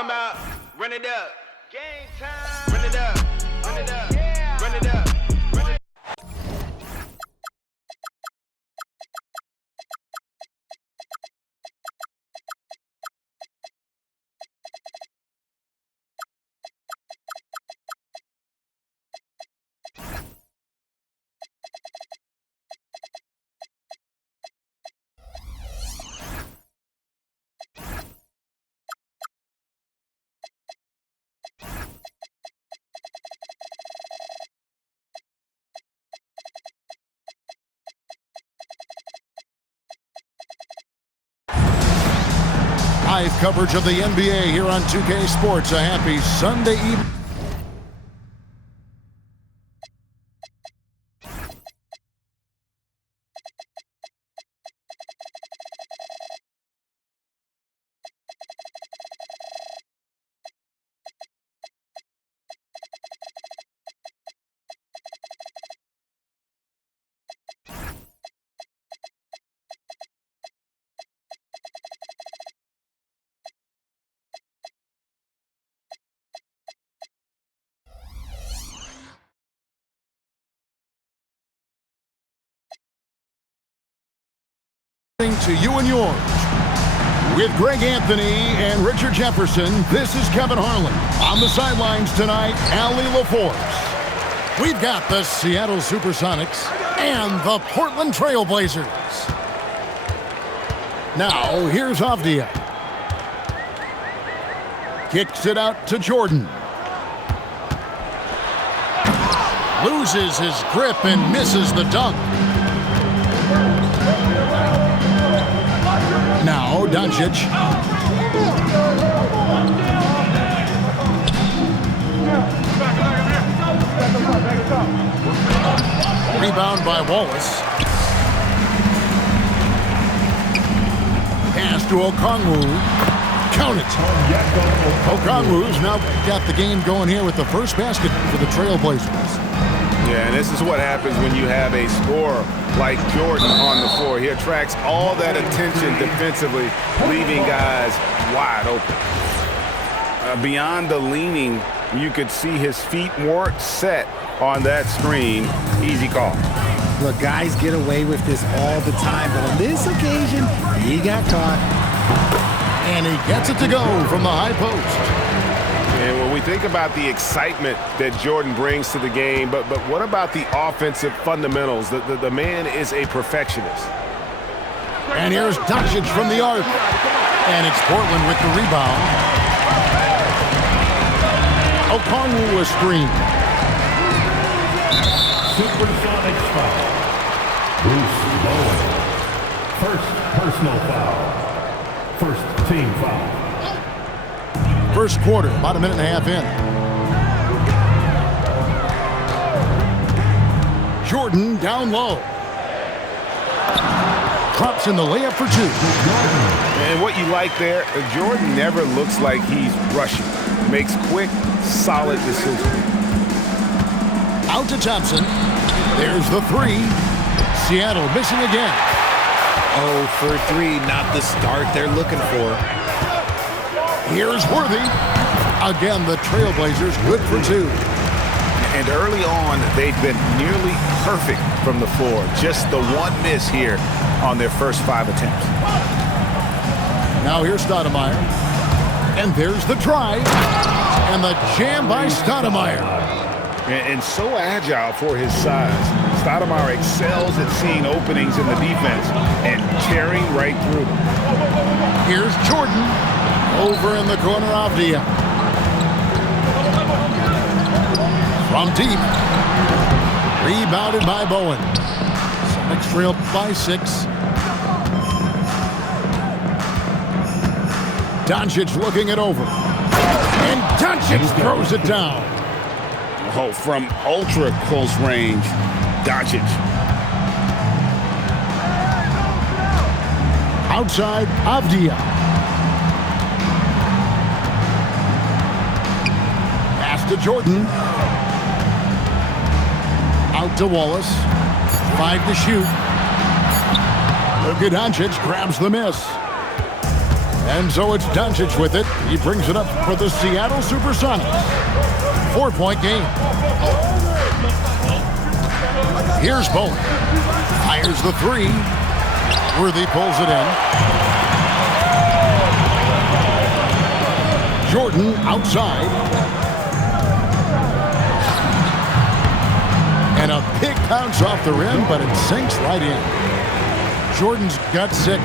talking about run it up. Game time. Run it up. Run it up. Run it up. Run it up. Live coverage of the NBA here on 2K Sports. A happy Sunday evening. To you and yours. With Greg Anthony and Richard Jefferson, this is Kevin Harlan. On the sidelines tonight, Allie LaForce. We've got the Seattle Supersonics and the Portland Trailblazers. Now, here's Avdia. Kicks it out to Jordan. Loses his grip and misses the dunk. Now, Doncic. Rebound by Wallace. Pass to Okongwu. Count it. Okongwu's now got the game going here with the first basket for the Trailblazers. Yeah, and this is what happens when you have a scorer like Jordan on the floor. He attracts all that attention defensively, leaving guys wide open. Beyond the leaning, you could see his feet weren't set on that screen. Easy call. Look, guys get away with this all the time, but on this occasion, he got caught. And he gets it to go from the high post. And when we think about the excitement that Jordan brings to the game, but what about the offensive fundamentals? The man is a perfectionist. And here's Doncic from the arc. And it's Portland with the rebound. Okongwu a screen. Supersonics foul. Bruce Bowen. First personal foul. First team foul. First quarter, about a minute and a half in. Jordan down low. Drops in the layup for two. And what you like there, Jordan never looks like he's rushing. Makes quick, solid decisions. Out to Thompson. There's the three. Seattle missing again. 0 for 3, not the start they're looking for. Here's Worthy. Again, the Trailblazers good for two. And early on, they've been nearly perfect from the floor. Just the one miss here on their first 5 attempts. Now here's Stoudemire. And there's the drive. And the jam by Stoudemire. And so agile for his size. Stoudemire excels at seeing openings in the defense and tearing right through them. Here's Jordan. Over in the corner of Avdia. From deep. Rebounded by Bowen. Sonics trail by 6. Doncic looking it over. And Doncic throws it down. Oh, from ultra close range, Doncic. Outside, Avdia. Pass to Jordan. Out to Wallace. 5 to shoot. Luka Doncic grabs the miss. And so it's Doncic with it. He brings it up for the Seattle Supersonics. 4-point game. Here's Bowen. Fires the three. Worthy pulls it in. Jordan outside. And a big bounce off the rim, but it sinks right in. Jordan's got 6.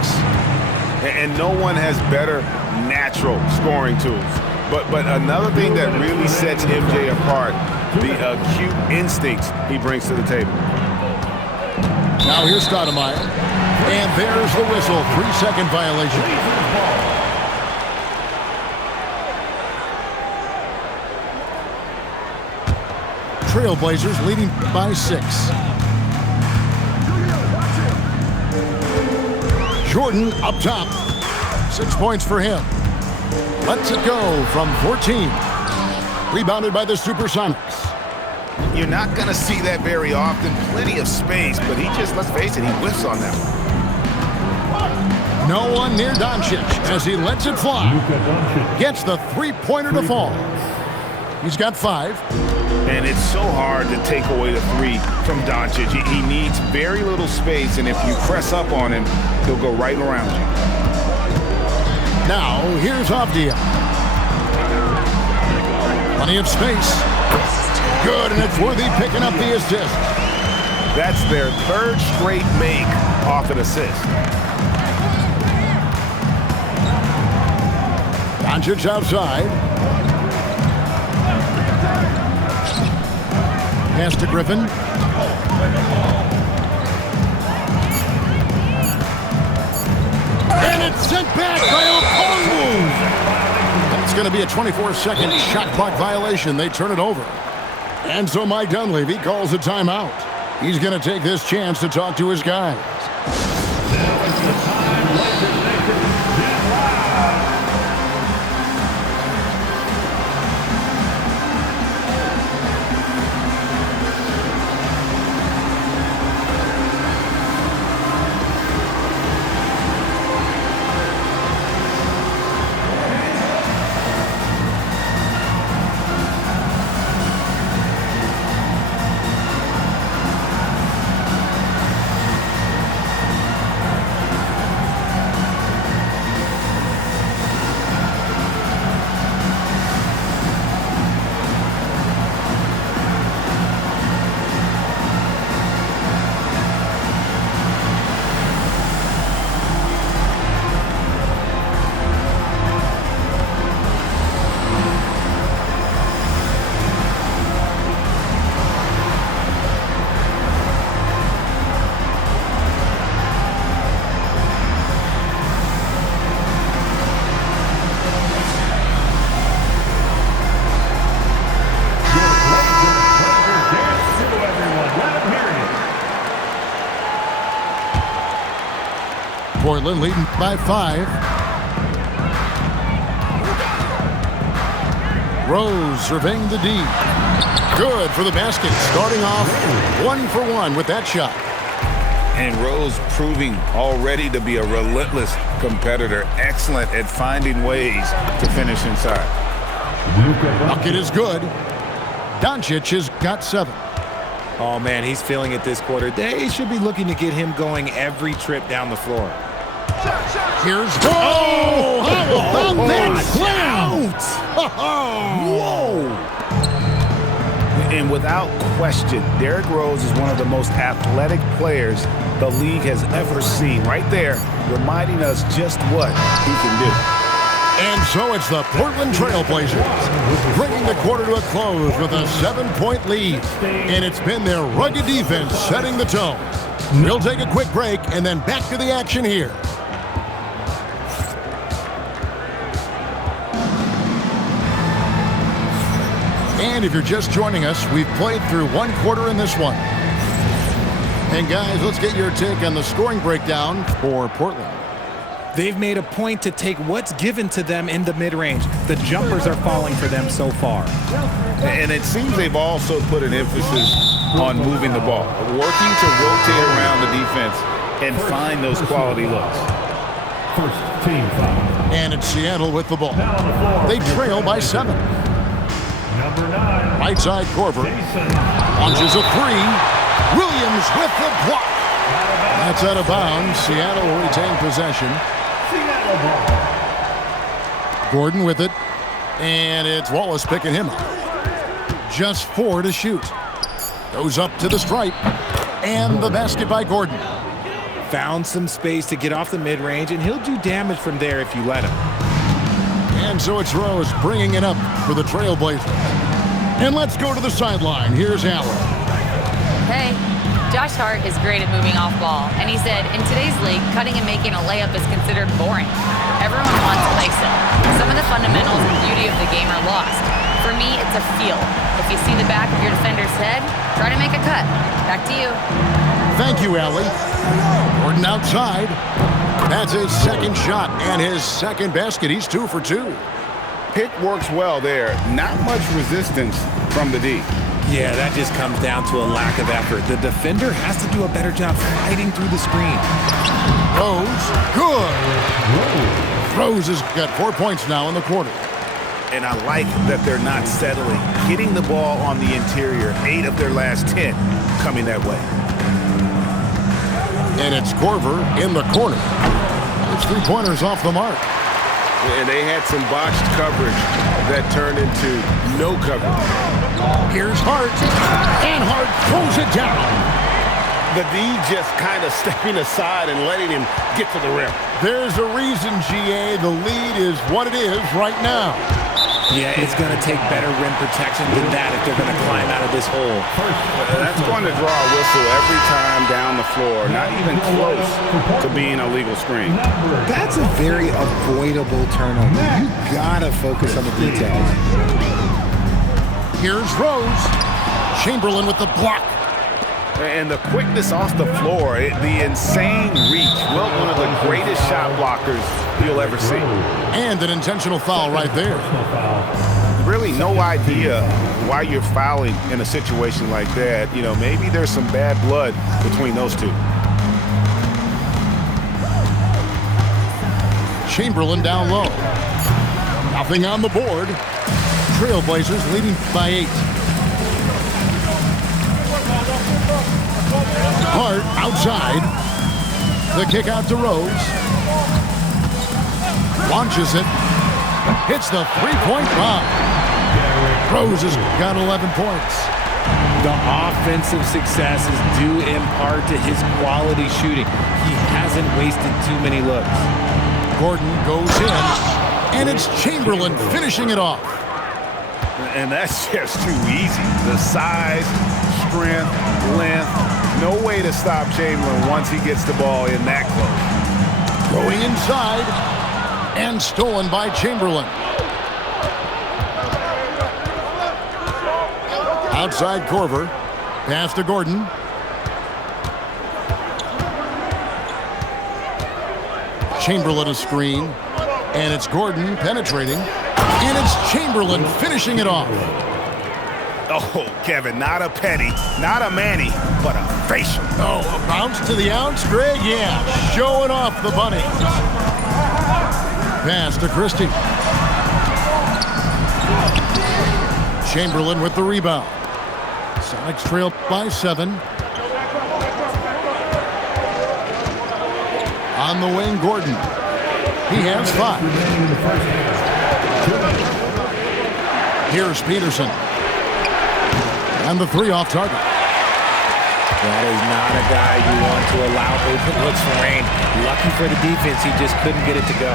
And no one has better natural scoring tools. But another thing that really sets MJ apart, the acute instincts he brings to the table. Now here's Stoudemire. And there's the whistle. 3-second violation. Trailblazers leading by 6. Jordan up top. 6 points for him. Lets it go from 14. Rebounded by the Supersonics. You're not going to see that very often. Plenty of space, but he just, let's face it, he whiffs on that one. No one near Doncic as he lets it fly. Gets the three-pointer to fall. He's got 5. And it's so hard to take away the 3 from Doncic. He needs very little space, and if you press up on him, he'll go right around you. Now, here's Avdia. Plenty of space. Good, and it's Worthy picking up the assist. That's their 3rd straight make off an assist. Doncic outside. Pass to Griffin. And it's sent back by Okongwu. That's going to be a 24-second shot clock violation. They turn it over. And so Mike Dunleavy calls a timeout. He's going to take this chance to talk to his guys. Portland leading by 5. Rose surveying the D. Good for the basket. Starting off 1 for 1 with that shot. And Rose proving already to be a relentless competitor. Excellent at finding ways to finish inside. Bucket is good. Doncic has got 7. Oh, man, he's feeling it this quarter. They should be looking to get him going every trip down the floor. Here's how about that slam? Whoa! And without question, Derrick Rose is one of the most athletic players the league has ever seen. Right there, reminding us just what he can do. And so it's the Portland Trailblazers bringing the quarter to a close with a 7-point lead. And it's been their rugged defense setting the tone. We'll take a quick break and then back to the action here. And if you're just joining us, we've played through 1 quarter in this one. And guys, let's get your take on the scoring breakdown for Portland. They've made a point to take what's given to them in the mid-range. The jumpers are falling for them so far. And it seems they've also put an emphasis on moving the ball, working to rotate around the defense and find those quality looks. First team foul. And it's Seattle with the ball. Now on the floor. They trail by 7. Number 9. Right side, Corver Jason. launches a 3. Williams with the block. That's out of bounds. Seattle will retain possession. Seattle ball. Gordon with it. And it's Wallace picking him up. Just 4 to shoot. Goes up to the stripe. And the basket by Gordon. Found some space to get off the mid-range, and he'll do damage from there if you let him. And so it's Rose bringing it up for the Trailblazers. And let's go to the sideline. Here's Allen. Hey, Josh Hart is great at moving off ball, and he said, in today's league, cutting and making a layup is considered boring. Everyone wants a ISO. Some of the fundamentals and beauty of the game are lost. For me, it's a feel. If you see the back of your defender's head, try to make a cut. Back to you. Thank you, Allie. Gordon outside. That's his second shot and his second basket. He's 2 for 2. Pick works well there. Not much resistance from the D. Yeah, that just comes down to a lack of effort. The defender has to do a better job fighting through the screen. Rose, good. Rose has got 4 points now in the quarter. And I like that they're not settling. Hitting the ball on the interior, 8 of their last 10 coming that way. And it's Corver in the corner. It's 3-pointers off the mark. And they had some botched coverage that turned into no coverage. Here's Hart. And Hart throws it down. The D just kind of stepping aside and letting him get to the rim. There's a reason, GA. The lead is what it is right now. Yeah, it's going to take better rim protection than that if they're going to climb out of this hole. That's going to draw a whistle every time down the floor. Not even close to being a legal screen. That's a very avoidable turnover. You got to focus on the details. Here's Rose. Chamberlain with the block. And the quickness off the floor, the insane reach. Well, one of the greatest shot blockers you'll ever see. And an intentional foul right there. Really no idea why you're fouling in a situation like that. You know, maybe there's some bad blood between those two. Chamberlain down low. Nothing on the board. Trailblazers leading by 8. Hart outside. The kick out to Rose. Launches it. Hits the 3-point bomb. Rose has got 11 points. The offensive success is due in part to his quality shooting. He hasn't wasted too many looks. Gordon goes in, and it's Chamberlain finishing it off. And that's just too easy. The size, strength, length. No way to stop Chamberlain once he gets the ball in that close. Going inside, and stolen by Chamberlain. Outside Corver. Pass to Gordon. Chamberlain a screen. And it's Gordon penetrating. And it's Chamberlain finishing it off. Oh, Kevin, not a penny, not a Manny, but a facial. Oh, a bounce to the ounce, Greg? Yeah, showing off the bunny. Pass to Christie. Chamberlain with the rebound. Sonics trail by 7. On the wing, Gordon. He has 5. Here's Peterson. And the 3 off target. That is not a guy you want to allow open looks from Rain. Lucky for the defense, he just couldn't get it to go.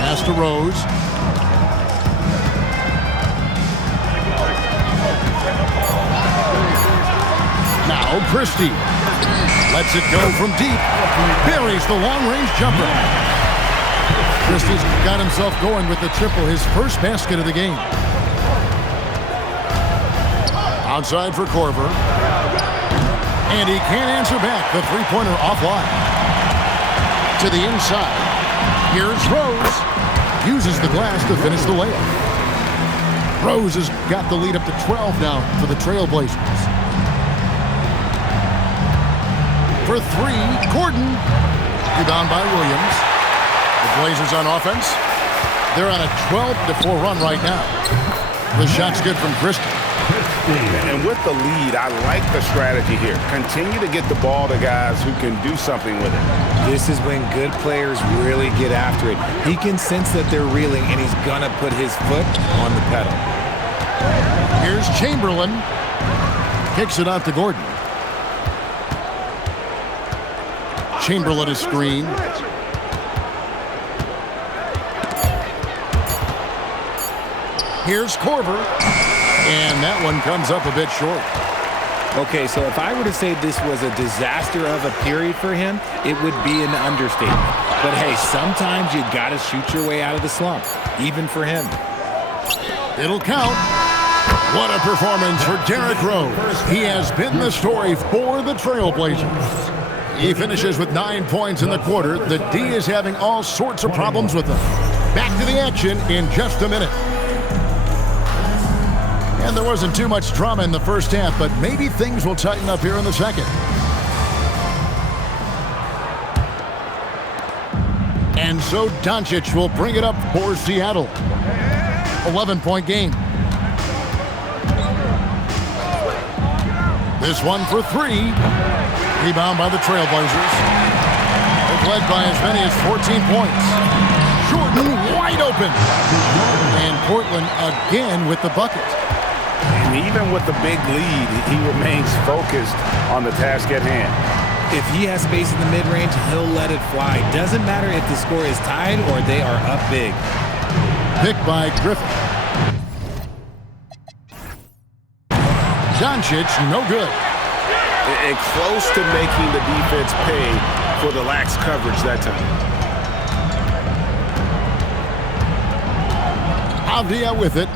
Pass to Rose. Now Christie. Lets it go from deep. Buries the long-range jumper. Christie's got himself going with the triple, his first basket of the game. Outside for Corver. And he can't answer back. The three-pointer offline. To the inside. Here's Rose. Uses the glass to finish the layup. Rose has got the lead up to 12 now for the Trailblazers. for three. Gordon. Rebound by Williams. The Blazers on offense. They're on a 12-4 run right now. The shot's good from Christie. And with the lead, I like the strategy here. Continue to get the ball to guys who can do something with it. This is when good players really get after it. He can sense that they're reeling, and he's going to put his foot on the pedal. Here's Chamberlain. Kicks it out to Gordon. Chamberlain is screened. Here's Korver. And that one comes up a bit short. Okay, so if I were to say this was a disaster of a period for him, it would be an understatement. But hey, sometimes you got to shoot your way out of the slump, even for him. It'll count. What a performance for Derrick Rose. He has been the story for the Trailblazers. He finishes with 9 points in the quarter. The D is having all sorts of problems with them. Back to the action in just a minute. And there wasn't too much drama in the first half, but maybe things will tighten up here in the second. And so Doncic will bring it up for Seattle. 11-point game. This one for three. Rebound by the Trailblazers. They've led by as many as 14 points. Jordan wide open. And Portland again with the bucket. And even with the big lead, he remains focused on the task at hand. If he has space in the mid-range, he'll let it fly. Doesn't matter if the score is tied or they are up big. Picked by Griffin. Doncic, no good. And close to making the defense pay for the lax coverage that time. Avdia with it.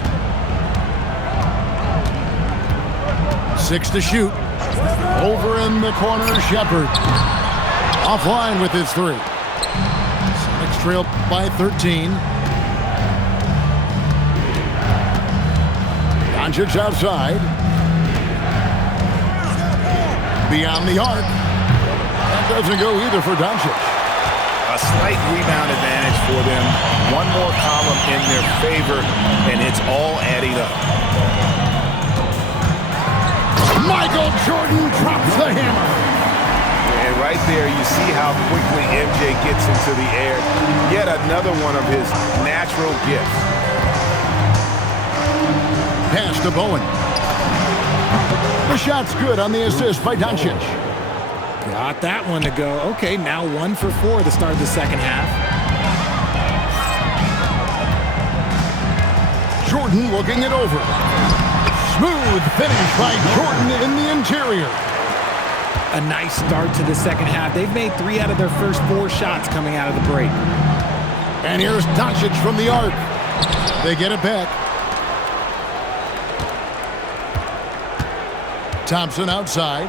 6 to shoot. Over in the corner, Shepard. Offline with his three. Sonics trail by 13. Doncic outside. Beyond the arc. That doesn't go either for Doncic. A slight rebound advantage for them. One more column in their favor, and it's all adding up. Michael Jordan drops the hammer. And right there, you see how quickly MJ gets into the air. Yet another one of his natural gifts. Pass to Bowen. The shot's good on the assist by Doncic. Got that one to go. Okay, now 1 for 4 to start the second half. Jordan looking it over. Smooth finish by Jordan in the interior. A nice start to the second half. They've made 3 out of their first 4 shots coming out of the break. And here's Doncic from the arc. They get it back. Thompson outside.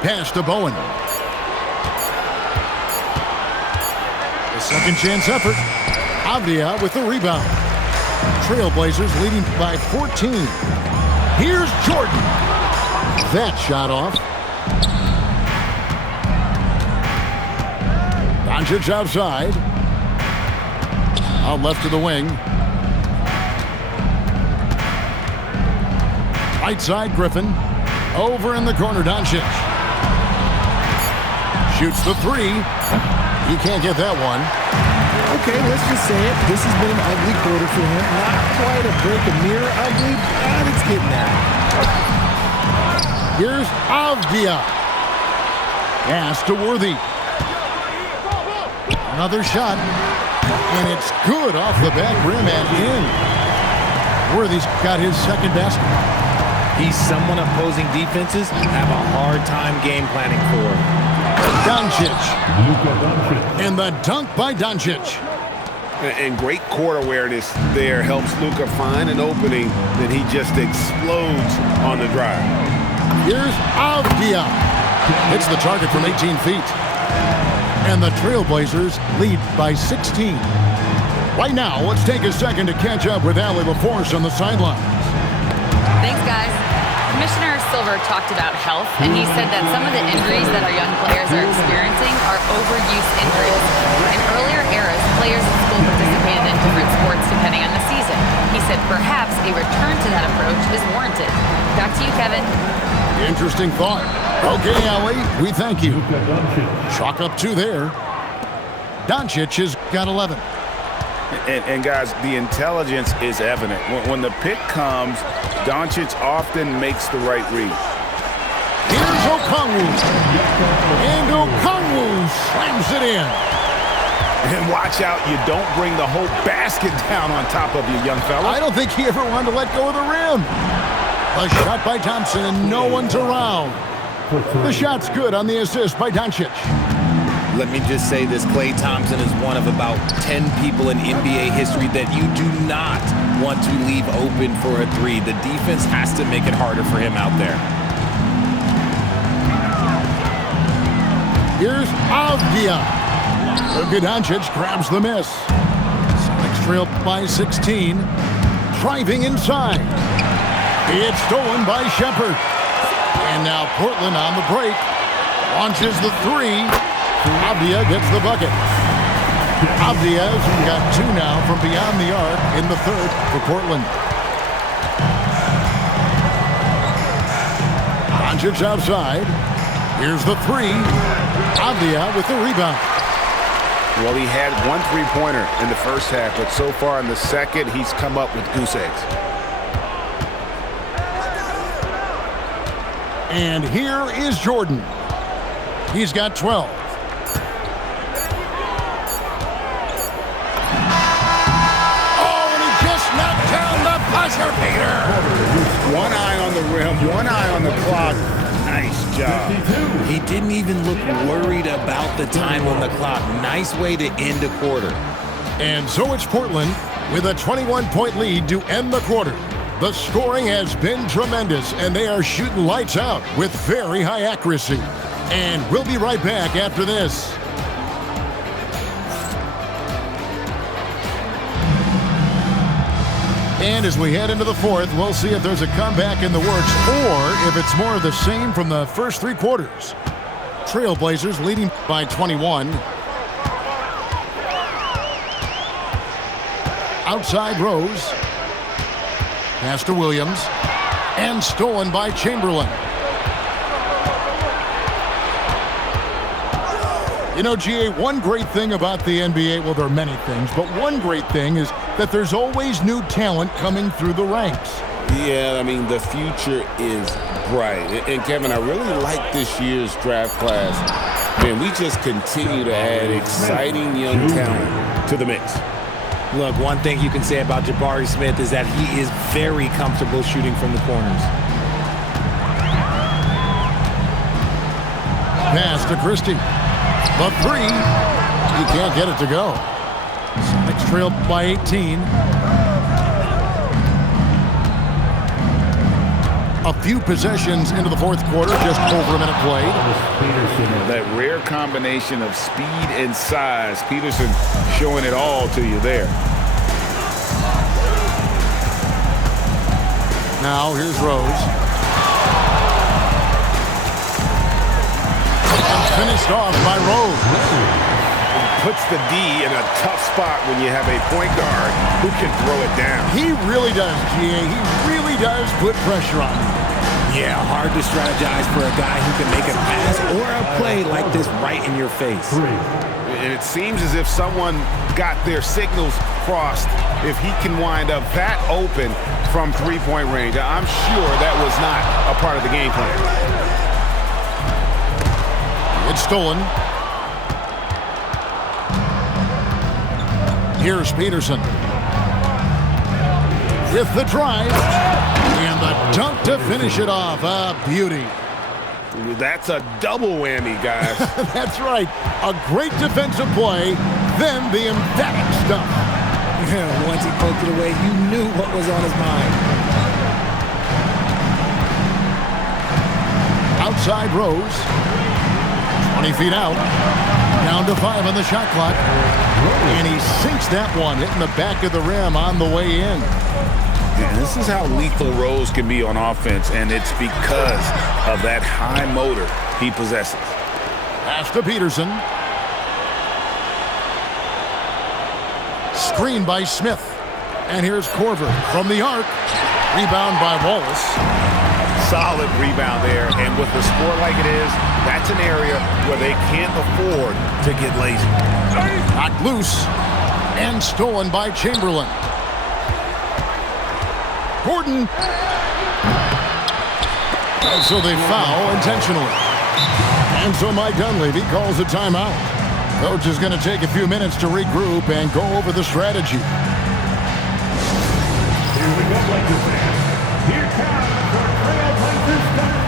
Pass to Bowen. A second chance effort. Avdia with the rebound. Trailblazers leading by 14. Here's Jordan. That shot off. Doncic outside. Out left to the wing. Right side, Griffin. Over in the corner, Doncic. Shoots the three. He can't get that one. Okay, let's just say it. This has been an ugly quarter for him. Not quite a break of mirror ugly, but it's getting there. Here's Avdia. Pass to Worthy. Another shot. And it's good off the back rim and in. Worthy's got his second basket. He's someone opposing defenses have a hard time game planning for. Doncic. Luka Doncic. And the dunk by Doncic. And great court awareness there helps Luka find an opening, then he just explodes on the drive. Here's Avdia. Hits the target from 18 feet. And the Trailblazers lead by 16. Right now, let's take a second to catch up with Allie LaForce on the sideline. Thanks, guys. Commissioner Silver talked about health, and he said that some of the injuries that our young players are experiencing are overuse injuries. In earlier eras, players in school participated in different sports depending on the season. He said perhaps a return to that approach is warranted. Back to you, Kevin. Interesting thought. Okay, Allie, we thank you. Luka Doncic. Chalk up 2 there. Doncic has got 11. And guys, the intelligence is evident. When the pick comes, Doncic often makes the right read. Here's Okongwu. And Okongwu slams it in. And watch out, you don't bring the whole basket down on top of you, young fella. I don't think he ever wanted to let go of the rim. A shot by Thompson, and no one's around. The shot's good on the assist by Doncic. Let me just say this, Klay Thompson is one of about 10 people in NBA history that you do not want to leave open for a 3. The defense has to make it harder for him out there. Here's Avdia. Luka Doncic grabs the miss. Celtics trail by 16. Driving inside. It's stolen by Shepherd. And now Portland on the break. Launches the 3. Avdia gets the bucket. Avdia's got 2 now from beyond the arc in the 3rd for Portland. Doncic outside. Here's the 3. Avdia with the rebound. Well, he had 1 3-pointer in the first half, but so far in the second, he's come up with goose eggs. And here is Jordan. He's got 12. Peter. 1 eye on the rim, 1 eye on the clock. Nice job. He didn't even look worried about the time on the clock. Nice way to end a quarter. And so it's Portland with a 21-point lead to end the quarter. The scoring has been tremendous, and they are shooting lights out with very high accuracy. And we'll be right back after this. And as we head into the 4th, we'll see if there's a comeback in the works or if it's more of the same from the first 3 quarters. Trailblazers leading by 21. Outside Rose. Pass to Williams. And stolen by Chamberlain. You know, GA, one great thing about the NBA, well, there are many things, but one great thing is that there's always new talent coming through the ranks. Yeah, I mean, the future is bright. And Kevin, I really like this year's draft class. Man, we just continue to add exciting young talent to the mix. Look, one thing you can say about Jabari Smith is that he is very comfortable shooting from the corners. Pass to Christie. The 3. He can't get it to go. Celtics trail by 18. A few possessions into the 4th quarter, just over a minute played. That rare combination of speed and size. Peterson showing it all to you there. Now here's Rose. And finished off by Rose. Puts the D in a tough spot when you have a point guard who can throw it down. He really does, GA. He really does put pressure on him. Yeah, hard to strategize for a guy who can make a pass or a play like this right in your face. And it seems as if someone got their signals crossed if he can wind up that open from 3-point range. I'm sure that was not a part of the game plan. It's stolen. Here's Peterson. With the drive. And the dunk to finish it off. A beauty. That's a double whammy, guys. That's right. A great defensive play, then the emphatic stuff. Yeah, once he poked it away, you knew what was on his mind. Outside Rose. 20 feet out. Down to 5 on the shot clock. And he sinks that one, hitting the back of the rim on the way in. And this is how lethal Rose can be on offense, and it's because of that high motor he possesses. Pass to Peterson. Screen by Smith. And here's Corver from the arc. Rebound by Wallace. Solid rebound there, and with the score like it is, that's an area where they can't afford to get lazy. Knocked loose and stolen by Chamberlain. Gordon. And so they foul intentionally. And so Mike Dunleavy calls a timeout. Coach is going to take a few minutes to regroup and go over the strategy. Here we go, Lakers fans. Here comes the Trailblazers.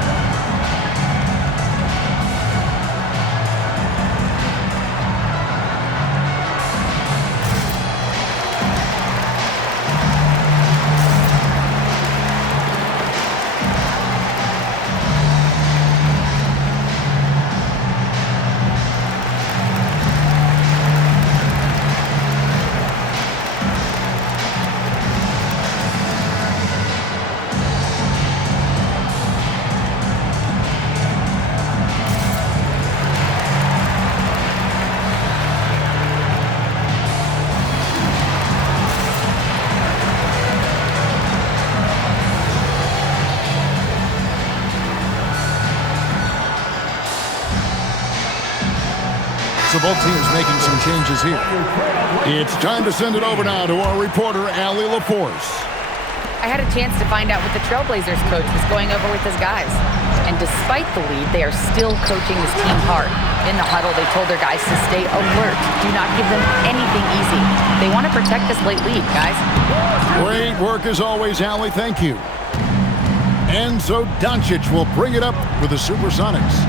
So both teams making some changes here. It's time to send it over now to our reporter, Allie LaForce. I had a chance to find out what the Trailblazers coach was going over with his guys. And despite the lead, they are still coaching this team hard. In the huddle, they told their guys to stay alert. Do not give them anything easy. They want to protect this late lead, guys. Great work as always, Allie. Thank you. And so Doncic will bring it up with the Supersonics.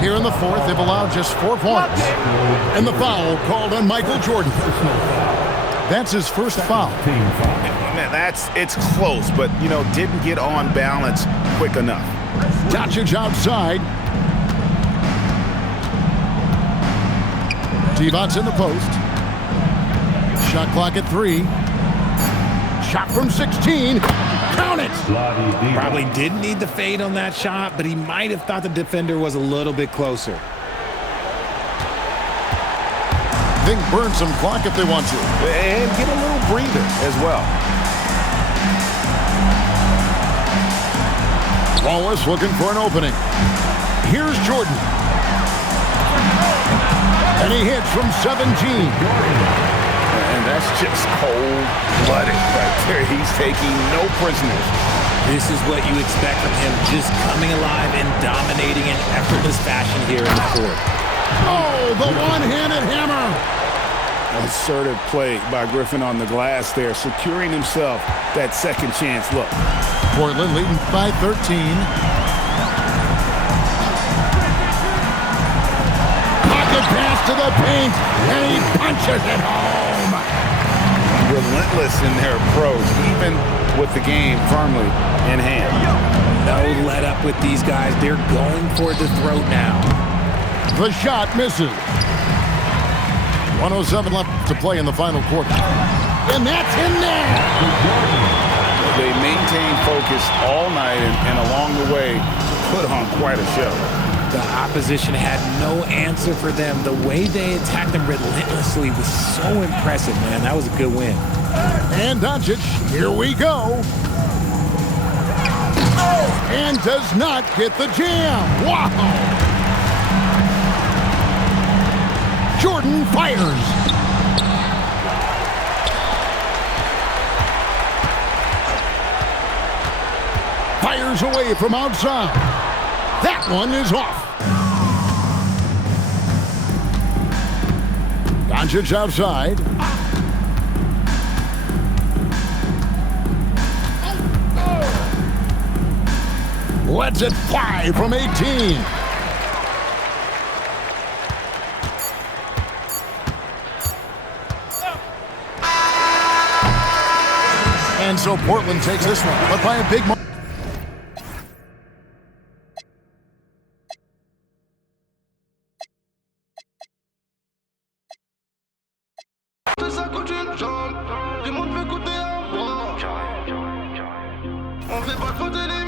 Here in the fourth, they've allowed just 4 points. And the foul called on Michael Jordan. That's his first foul. Man, it's close, but, didn't get on balance quick enough. Doncic outside. Divac in the post. Shot clock at 3. Shot from 16. Count it! Probably didn't need the fade on that shot, but he might have thought the defender was a little bit closer. Think burn some clock if they want to. And get a little breather as well. Wallace looking for an opening. Here's Jordan. And he hits from 17. And that's just cold-blooded right there. He's taking no prisoners. This is what you expect from him, just coming alive and dominating in effortless fashion here in the court. Oh, the one-handed hammer. Assertive play by Griffin on the glass there, securing himself that second chance look. Portland leading by 13. Pocket pass to the paint, and he punches it home. Relentless in their approach, even with the game firmly in hand. No let up with these guys. They're going for the throat now. The shot misses. 107 left to play in the final quarter. And that's in there! They maintained focus all night and along the way put on quite a show. The opposition had no answer for them. The way they attacked them relentlessly was so impressive, man. That was a good win. And Doncic, here we go. And does not get the jam. Wow! Jordan fires. Fires away from outside. That one is off. Doncic outside. Lets it fly from 18. And so Portland takes this one, but by a big margin. Ça coûte une jambe, du monde veut goûter à moi. pas trop télé.